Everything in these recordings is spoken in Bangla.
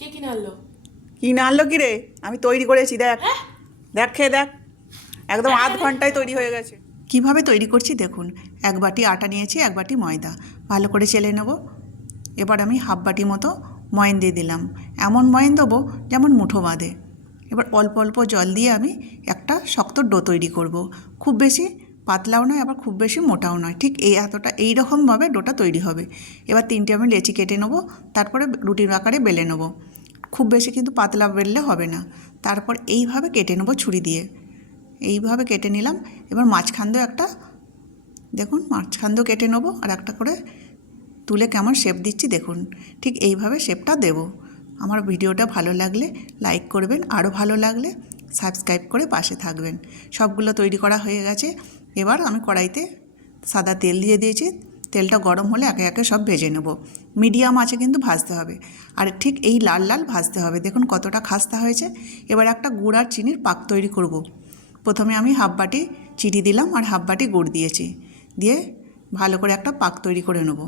কে কিনে আনলো? কিনে আনলো কি রে? আমি তৈরি করেছি, দেখ দেখ, খেয়ে দেখ, একদম আধ ঘন্টায় তৈরি হয়ে গেছে। কিভাবে তৈরি করছি দেখুন। এক বাটি আটা নিয়েছি, এক বাটি ময়দা, ভালো করে চেলে নেব। এবার আমি হাফ বাটি মতো ময়ন দিয়ে দিলাম। এমন ময়ন দেবো যেমন মুঠো বাঁধে। এবার অল্প অল্প জল দিয়ে আমি একটা শক্ত ডো তৈরি করব। খুব বেশি পাতলাও নয়, আবার খুব বেশি মোটাও নয়, ঠিক এতটা এইরকমভাবে ডোটা তৈরি হবে। এবার 3টে আমি লেচি কেটে নেবো, তারপরে রুটির আকারে বেলে নেবো। খুব বেশি কিন্তু পাতলা বেললে হবে না। তারপর এইভাবে কেটে নেবো ছুরি দিয়ে, এইভাবে কেটে নিলাম। এবার মাঝখান দিয়ে একটা, দেখুন মাঝখান দিয়েও কেটে নেবো, আর একটা করে তুলে কেমন শেপ দিচ্ছি দেখুন। ঠিক এইভাবে শেপটা দেব। আমার ভিডিওটা ভালো লাগলে লাইক করবেন, আরও ভালো লাগলে সাবস্ক্রাইব করে পাশে থাকবেন। সবগুলো তৈরি করা হয়ে গেছে। এবার আমি কড়াইতে সাদা তেল দিয়ে দিয়েছি। তেলটা গরম হলে একে একে সব ভেজে নেব। মিডিয়াম আঁচে কিন্তু ভাজতে হবে, আর ঠিক এই লাল লাল ভাজতে হবে। দেখুন কতটা খাস্তা হয়েছে। এবার একটা গুড় আর চিনির পাক তৈরি করব। প্রথমে আমি হাফ বাটি চিনি দিলাম আর হাফ বাটি গুড় দিয়েছি, দিয়ে ভালো করে একটা পাক তৈরি করে নেব।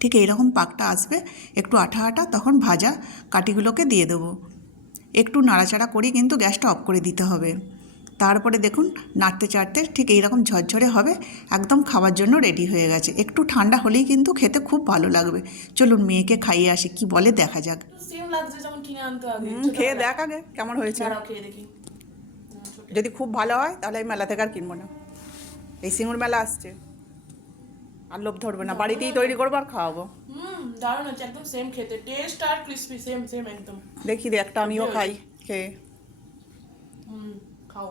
ঠিক এইরকম পাকটা আসবে, একটু আঠা আঠা, তখন ভাজা কাঠিগুলোকে দিয়ে দেবো। একটু নাড়াচাড়া করেই কিন্তু গ্যাসটা অফ করে দিতে হবে। তারপরে দেখুন নাড়তে চাড়তে ঠিক এইরকম ঝরঝরে হবে, একদম খাওয়ার জন্য রেডি হয়ে গেছে। একটু ঠান্ডা হলেই কিন্তু খেতে খুব ভালো লাগবে। চলুন মেয়েকে খাইয়ে আসি, কি বলে দেখা যাক। সেম লাগছে যেমন কিনে আনতো আগে। খেয়ে দেখ আগে কেমন হয়েছে। দাঁড়াও খেয়ে দেখি। যদি খুব ভালো হয় তাহলে আমি মেলা থেকে আর কিনবো না। এই সিঙ্গুর মেলা আসছে, আর লোভ ধরবে না, বাড়িতেই তৈরি করবো আর খাওয়াবো। দারুণ হচ্ছে, একদম সেম খেতে, টেস্ট আর ক্রিসপি সেম সেম একদম। দেখি দে একটা আমিও খাই খেয়ে। খাও।